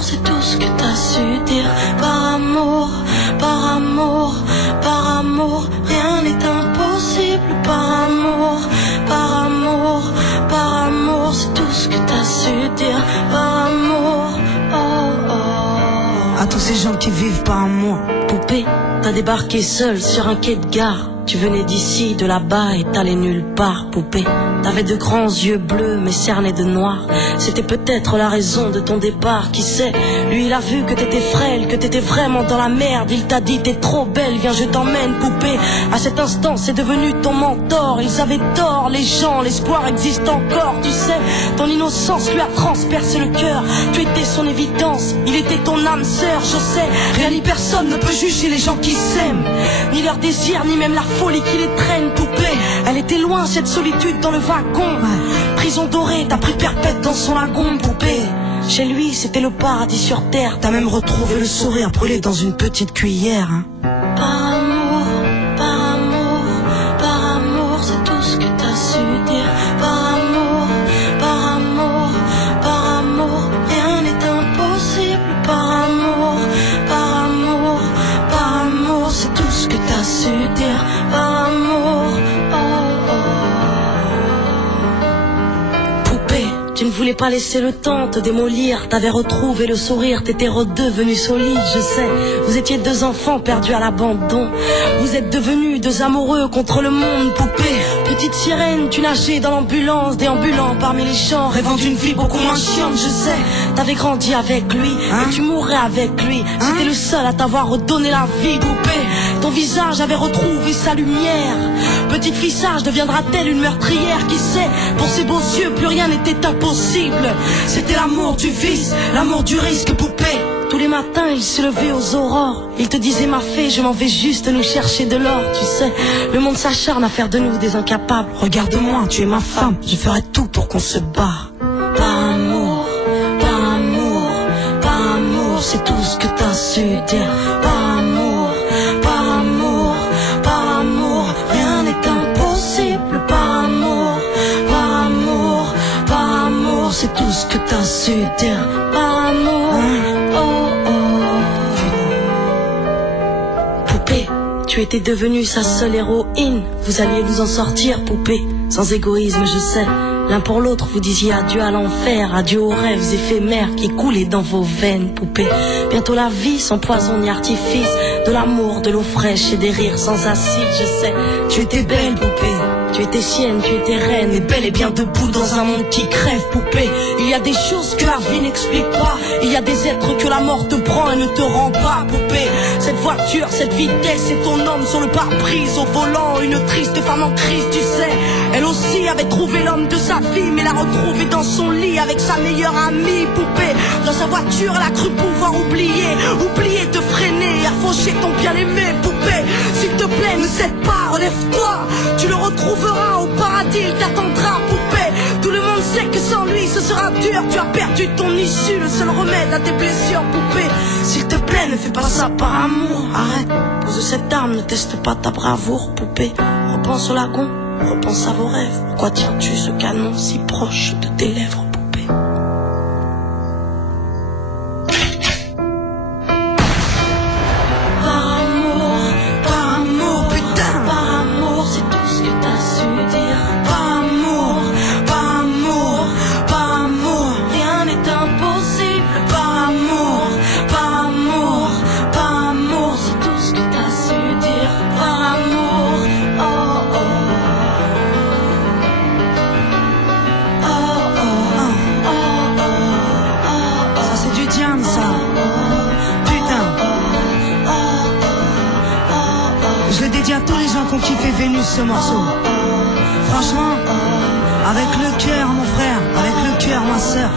c'est tout ce que t'as su dire. Par amour, par amour, par amour, rien n'est impossible. Par amour, par amour, par amour, c'est tout ce que t'as su dire. Par amour, oh oh. À tous ces gens qui vivent par amour. Poupée, t'as débarqué seule sur un quai de gare. Tu venais d'ici, de là-bas et t'allais nulle part, poupée. T'avais de grands yeux bleus mais cernés de noir. C'était peut-être la raison de ton départ, qui sait. Lui il a vu que t'étais frêle, que t'étais vraiment dans la merde. Il t'a dit t'es trop belle, viens je t'emmène, poupée. À cet instant c'est devenu ton mentor. Ils avaient tort les gens, l'espoir existe encore, tu sais. Ton innocence lui a transpercé le cœur. Tu étais son évidence, il était ton âme sœur, je sais. Rien ni personne ne peut juger les gens qui s'aiment, ni leur désir, ni même la folie qui les traîne, poupée. Elle était loin cette solitude dans le wagon. Prison dorée, t'as pris perpète dans son lagon, poupée. Chez lui c'était le paradis sur terre. T'as même retrouvé le sourire brûlé dans une petite cuillère, hein. Par amour, par amour, par amour, c'est tout ce que t'as su dire. Par amour, par amour, par amour, rien n'est impossible. Par amour, par amour, par amour, c'est tout ce que t'as su dire. Par amour, oh oh. Poupée, tu ne voulais pas laisser le temps te démolir. T'avais retrouvé le sourire, t'étais redevenu solide, je sais. Vous étiez deux enfants perdus à l'abandon. Vous êtes devenus deux amoureux contre le monde, poupée. Petite sirène, tu nageais dans l'ambulance, déambulant parmi les champs, rêvant d'une vie beaucoup moins chiante, je sais. T'avais grandi avec lui, et tu mourrais avec lui. C'était le seul à t'avoir redonné la vie, poupée. Ton visage avait retrouvé sa lumière. Petite fille sage deviendra-t-elle une meurtrière? Qui sait? Pour ses beaux yeux, plus rien n'était impossible. C'était l'amour du vice, l'amour du risque, poupée. Tous les matins, il se levait aux aurores. Il te disait ma fée, je m'en vais juste nous chercher de l'or. Tu sais, le monde s'acharne à faire de nous des incapables. Regarde-moi, tu es ma femme, je ferai tout pour qu'on se barre. Par amour, par amour, par amour, c'est tout ce que t'as su dire. Par amour, par amour, par amour, rien n'est impossible. Par amour, par amour, par amour, c'est tout ce que t'as su dire. Par amour, oh oh. Poupée, tu étais devenue sa seule héroïne. Vous alliez vous en sortir, poupée, sans égoïsme, je sais. L'un pour l'autre, vous disiez adieu à l'enfer, adieu aux rêves éphémères qui coulaient dans vos veines, poupée. Bientôt la vie sans poison ni artifice, de l'amour, de l'eau fraîche et des rires sans acide, je sais. Tu étais belle, poupée, tu étais sienne, tu étais reine, et belle et bien debout dans un monde qui crève, poupée. Il y a des choses que la vie n'explique pas, il y a des êtres que la mort te prend et ne te rend pas, poupée. Cette voiture, cette vitesse, c'est ton homme sur le pare-brise au volant, une triste femme en crise, tu sais. Elle aussi avait trouvé l'homme de sa vie, mais l'a retrouvé dans son lit avec sa meilleure amie, poupée. Dans sa voiture, elle a cru pouvoir oublier de freiner, à faucher ton bien-aimé, poupée. S'il te plaît, ne cède pas, relève-toi, tu le retrouveras au paradis, il t'attendra, poupée. Tout le monde sait que sans lui ce sera dur, tu as perdu ton issue, le seul remède à tes blessures, poupée. S'il te plaît, ne fais pas ça par amour, arrête, pose cette arme, ne teste pas ta bravoure, poupée. Repense au lagon, repense à vos rêves. Pourquoi tiens-tu ce canon si proche de tes lèvres, poupée? Par amour, putain. Par amour, c'est tout ce que t'as su dire. Par amour, par amour, par amour, rien n'est impossible. Par amour, par amour, par amour, c'est tout ce que t'as su dire. Par amour, oh oh. Je le dédie à tous les gens qui ont kiffé Vénus, ce morceau. Franchement, avec le cœur mon frère, avec le cœur ma sœur.